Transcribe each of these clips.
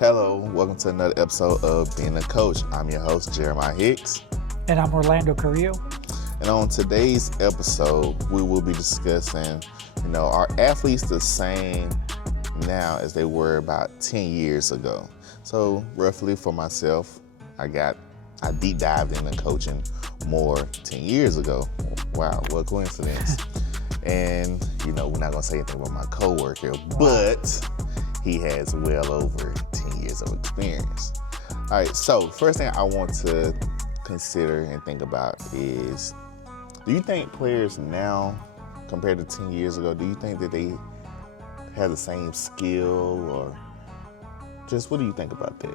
Hello, welcome to another episode of Being a Coach. I'm your host, Jeremiah Hicks. And I'm Orlando Carrillo. And on today's episode, we will be discussing, are athletes the same now as they were about 10 years ago? So roughly for myself, I deep dived into coaching more 10 years ago. Wow, what coincidence. And, we're not gonna say anything about my coworker, but he has well over 10 years of experience. All right, so first thing I want to consider and think about is, do you think players now, compared to 10 years ago, do you think that they have the same skill, or just what do you think about that?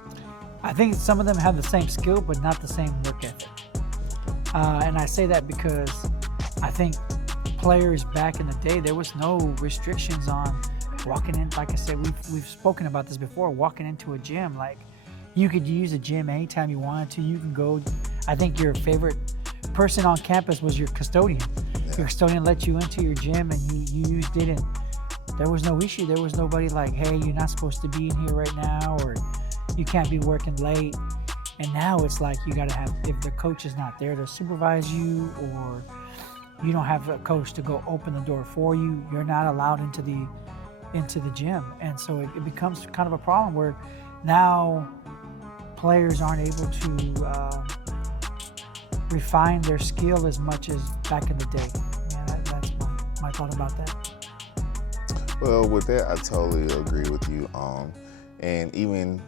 I think some of them have the same skill, but not the same work ethic. And I say that because I think players back in the day, there was no restrictions on walking in. Like I said, we've spoken about this before, walking into a gym. Like, you could use a gym anytime you wanted to. You can go, I think your favorite person on campus was your custodian. Yeah. Your custodian let you into your gym and you used it, and there was no issue. There was nobody like, hey, you're not supposed to be in here right now, or you can't be working late. And now it's like you gotta have, if the coach is not there to supervise you, or you don't have a coach to go open the door for you, you're not allowed into the gym. And so it becomes kind of a problem where now players aren't able to refine their skill as much as back in the day. Yeah, that's my thought about that. Well, with that, I totally agree with you. And even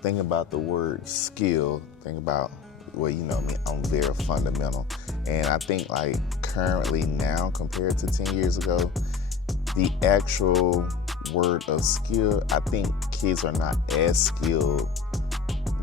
think about the word skill, think about, I'm very fundamental. And I think like currently now compared to 10 years ago, the actual word of skill, I think kids are not as skilled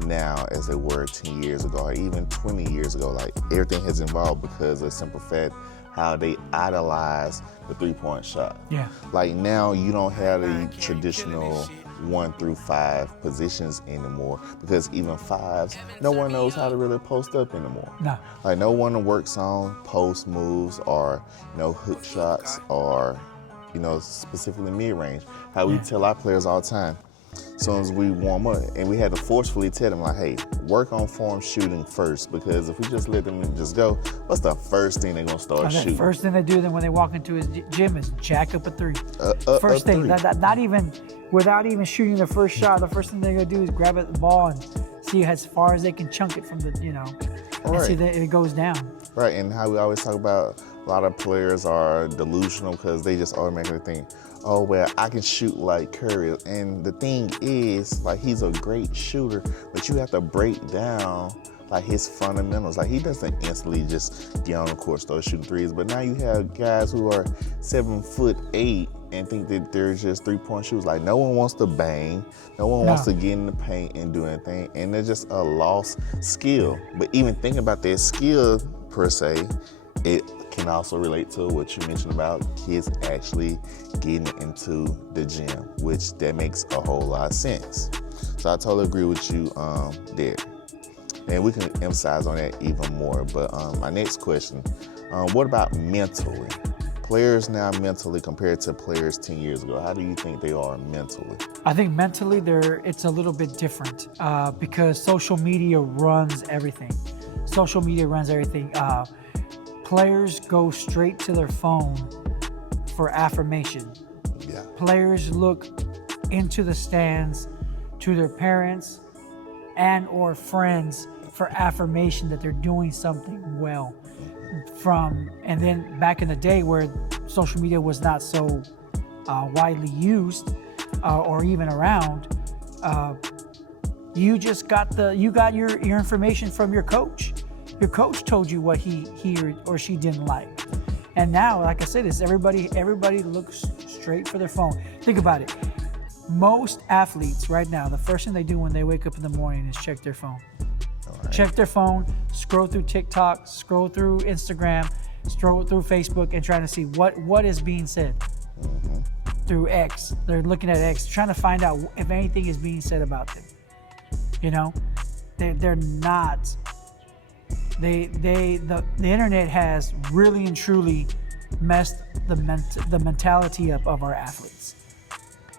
now as they were 10 years ago, or even 20 years ago. Like, everything has evolved because of the simple fact how they idolize the three-point shot. Yeah. Like, now you don't have the traditional 1 through 5 positions anymore, because even fives, no one knows how to really post up anymore. No. Like, no one works on post moves or, hook shots or, specifically mid-range. How we tell our players all the time, as soon as we warm up, and we had to forcefully tell them, like, hey, work on form shooting first, because if we just let them just go, what's the first thing they're going to start shooting? The first thing they do then when they walk into his gym is jack up a three. First thing, three. Not even, without even shooting the first shot, the first thing they're going to do is grab the ball and see as far as they can chunk it from the, and see that it goes down. Right, and how we always talk about a lot of players are delusional because they just automatically think, oh, well, I can shoot like Curry. And the thing is, like, he's a great shooter, but you have to break down like his fundamentals. Like, he doesn't instantly just get on the court, start shooting threes. But now you have guys who are 7'8" and think that they're just three-point shooters. Like, no one wants to bang, no one wants to get in the paint and do anything, and they're just a lost skill. But even thinking about that skill per se, it can also relate to what you mentioned about kids actually getting into the gym, which that makes a whole lot of sense. So I totally agree with you there. And we can emphasize on that even more. But my next question, what about mentally? Players now mentally compared to players 10 years ago, how do you think they are mentally? I think mentally it's a little bit different because social media runs everything. Social media runs everything. Players go straight to their phone for affirmation. Yeah. Players look into the stands to their parents and or friends for affirmation that they're doing something well. And then back in the day where social media was not so widely used or even around, you got your information from your coach. Your coach told you what he or she didn't like. And now, like I said, it's everybody looks straight for their phone. Think about it. Most athletes right now, the first thing they do when they wake up in the morning is check their phone. Right. Check their phone, scroll through TikTok, scroll through Instagram, scroll through Facebook, and trying to see what is being said through X. They're looking at X, trying to find out if anything is being said about them. They're not. The internet has really and truly messed the mentality up of our athletes,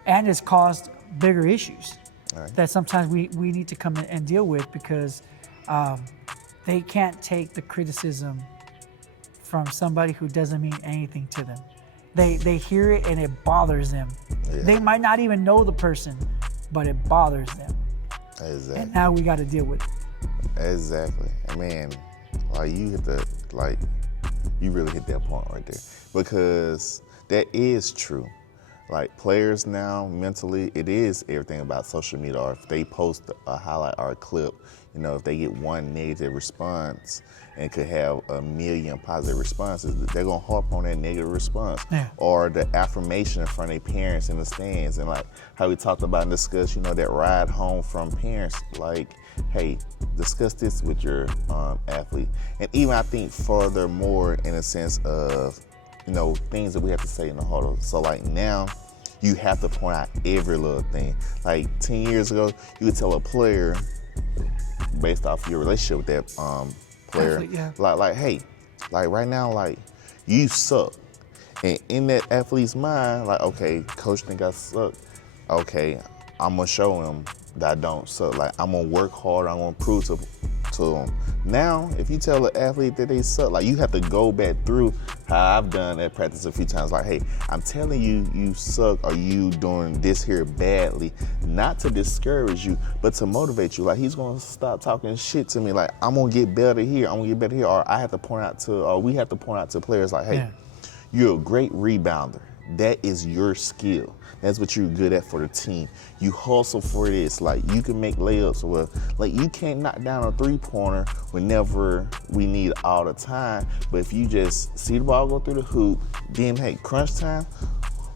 and it's caused bigger issues. Right. that sometimes we need to come in and deal with, because they can't take the criticism from somebody who doesn't mean anything to them. They hear it and it bothers them. Yeah. They might not even know the person, but it bothers them. Exactly. And now we got to deal with it. Exactly. And man, like you really hit that point right there, because that is true. Like players now, mentally, it is everything about social media. Or if they post a highlight or a clip, if they get one negative response and could have a million positive responses, they're gonna harp on that negative response. Yeah. Or the affirmation from their parents in the stands, and like how we talked about and discussed, that ride home from parents. Like, hey, discuss this with your athlete. And even I think furthermore, in a sense of things that we have to say in the huddle. So like now, you have to point out every little thing. Like 10 years ago, you could tell a player based off your relationship with that player, Athlete, yeah. like, hey, like right now, like you suck. And in that athlete's mind, like, okay, coach think I suck. Okay, I'm gonna show him that I don't suck. Like I'm gonna work hard. I'm gonna prove to him. Now, if you tell an athlete that they suck, like you have to go back through how I've done at practice a few times. Like, hey, I'm telling you, you suck, or you doing this here badly, not to discourage you, but to motivate you. Like he's gonna stop talking shit to me. Like I'm gonna get better here. I'm gonna get better here. Or I have to point out to, or we have to point out to players like, hey, Yeah. You're a great rebounder. That is your skill. That's what you're good at for the team. You hustle for this. Like you can make layups, or like you can't knock down a three-pointer whenever we need all the time. But if you just see the ball go through the hoop, then hey, crunch time,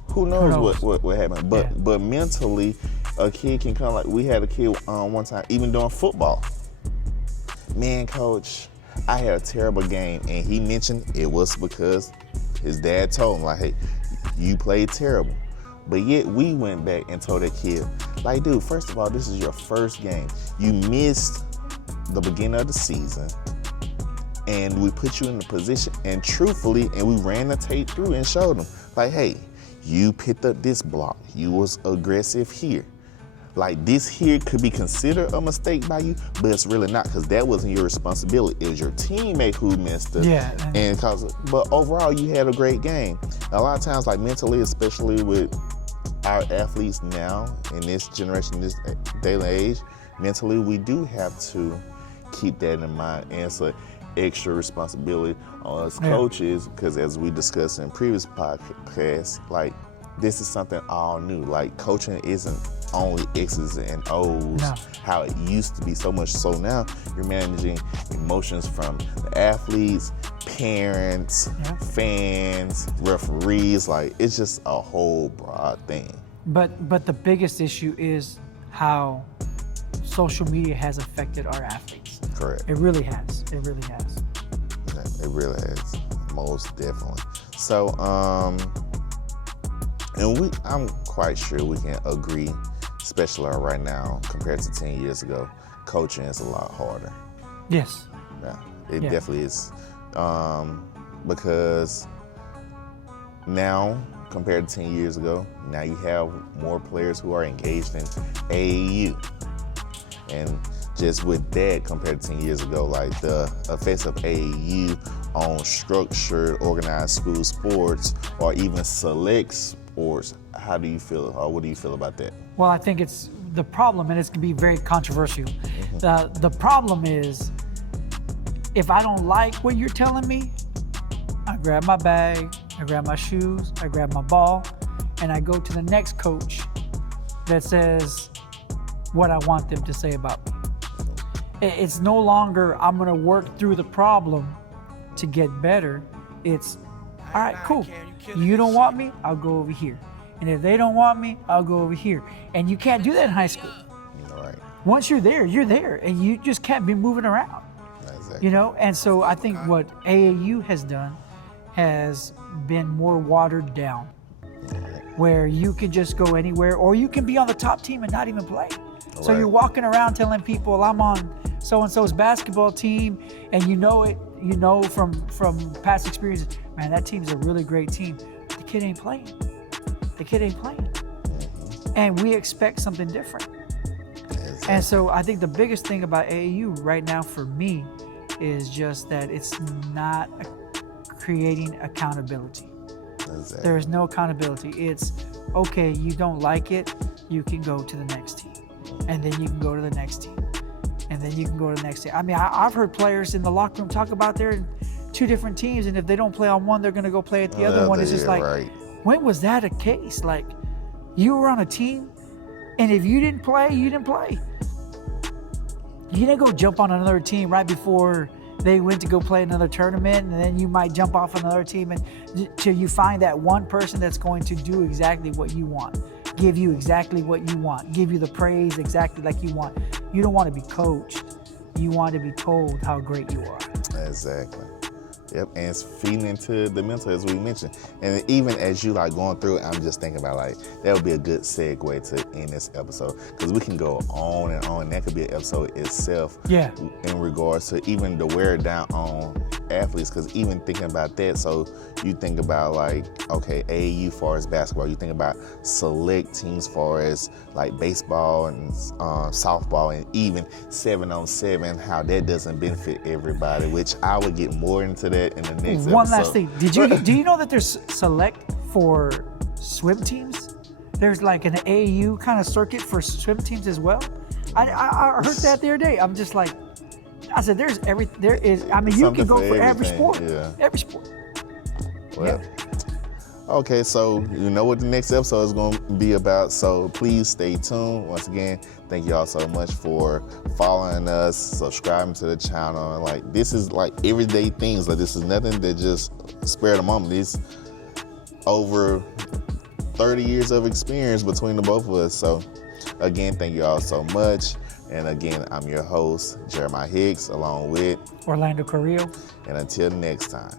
who knows what happened. But mentally, a kid can come, like we had a kid one time, even doing football. Man, coach, I had a terrible game, and he mentioned it was because his dad told him, like, hey, you played terrible. But yet we went back and told that kid, like, dude, first of all, this is your first game. You missed the beginning of the season, and we put you in the position, and truthfully, and we ran the tape through and showed him, like, hey, you picked up this block. You was aggressive here. Like this here could be considered a mistake by you, but it's really not, because that wasn't your responsibility. It was your teammate who missed it. Yeah. But overall, you had a great game. A lot of times, like mentally, especially with our athletes now in this generation, this day and age, mentally, we do have to keep that in mind. And it's an extra responsibility on us coaches, because as we discussed in previous podcasts, like this is something all new. Like coaching isn't only X's and O's, how it used to be. So much so now you're managing emotions from the athletes, parents, fans, referees. Like it's just a whole broad thing. But the biggest issue is how social media has affected our athletes. Correct. It really has. It really has. It really has, most definitely. So, and I'm quite sure we can agree, especially right now compared to 10 years ago, coaching is a lot harder. Yes. Yeah, it definitely is. Because now, compared to 10 years ago, now you have more players who are engaged in AAU. And just with that, compared to 10 years ago, like the effects of AAU on structured, organized school sports, or even select sports, how do you feel, or what do you feel about that? Well, I think it's the problem, and it's going to be very controversial. The problem is, if I don't like what you're telling me, I grab my bag, I grab my shoes, I grab my ball, and I go to the next coach that says what I want them to say about me. It's no longer, I'm going to work through the problem to get better. It's, all right, cool. You don't want me, I'll go over here. And if they don't want me, I'll go over here. And you can't do that in high school. Right. Once you're there, and you just can't be moving around. Exactly. And so I think what AAU has done has been more watered down, where you can just go anywhere, or you can be on the top team and not even play. So you're walking around telling people, I'm on so-and-so's basketball team, and you know from past experiences, man, that team's a really great team. The kid ain't playing. And we expect something different. And so I think the biggest thing about AAU right now for me is just that it's not creating accountability. Exactly. There is no accountability. It's okay, you don't like it, you can go to the next team. And then you can go to the next team. And then you can go to the next team. I mean, I've heard players in the locker room talk about they're in 2 different teams, and if they don't play on one, they're going to go play at the other one. It's just like, when was that a case? Like, you were on a team, and if you didn't play, you didn't play. You didn't go jump on another team right before they went to go play another tournament, and then you might jump off another team until you find that one person that's going to do exactly what you want, give you exactly what you want, give you the praise exactly like you want. You don't want to be coached. You want to be told how great you are. Exactly. Yep, and it's feeding into the mental, as we mentioned. And even as you like going through it, I'm just thinking about like, that would be a good segue to end this episode, because we can go on and on. That could be an episode itself. Yeah. In regards to even the wear down on athletes, because even thinking about that, so you think about like, okay, AAU far as basketball, you think about select teams far as like baseball and softball, and even 7-on-7, how that doesn't benefit everybody, which I would get more into that in the next One episode. last thing. Do you know that there's select for swim teams? There's like an AAU kind of circuit for swim teams as well. I heard that the other day. I'm just like, I said, there is, I mean, you can go for every sport. Yeah. Every sport. Well, okay, so you know what the next episode is going to be about, so please stay tuned. Once again, thank y'all so much for following us, subscribing to the channel. Like, this is like everyday things. Like, this is nothing that just spare the moment. This over 30 years of experience between the both of us. So again, thank you all so much. And again, I'm your host, Jeremiah Hicks, along with Orlando Carrillo. And until next time.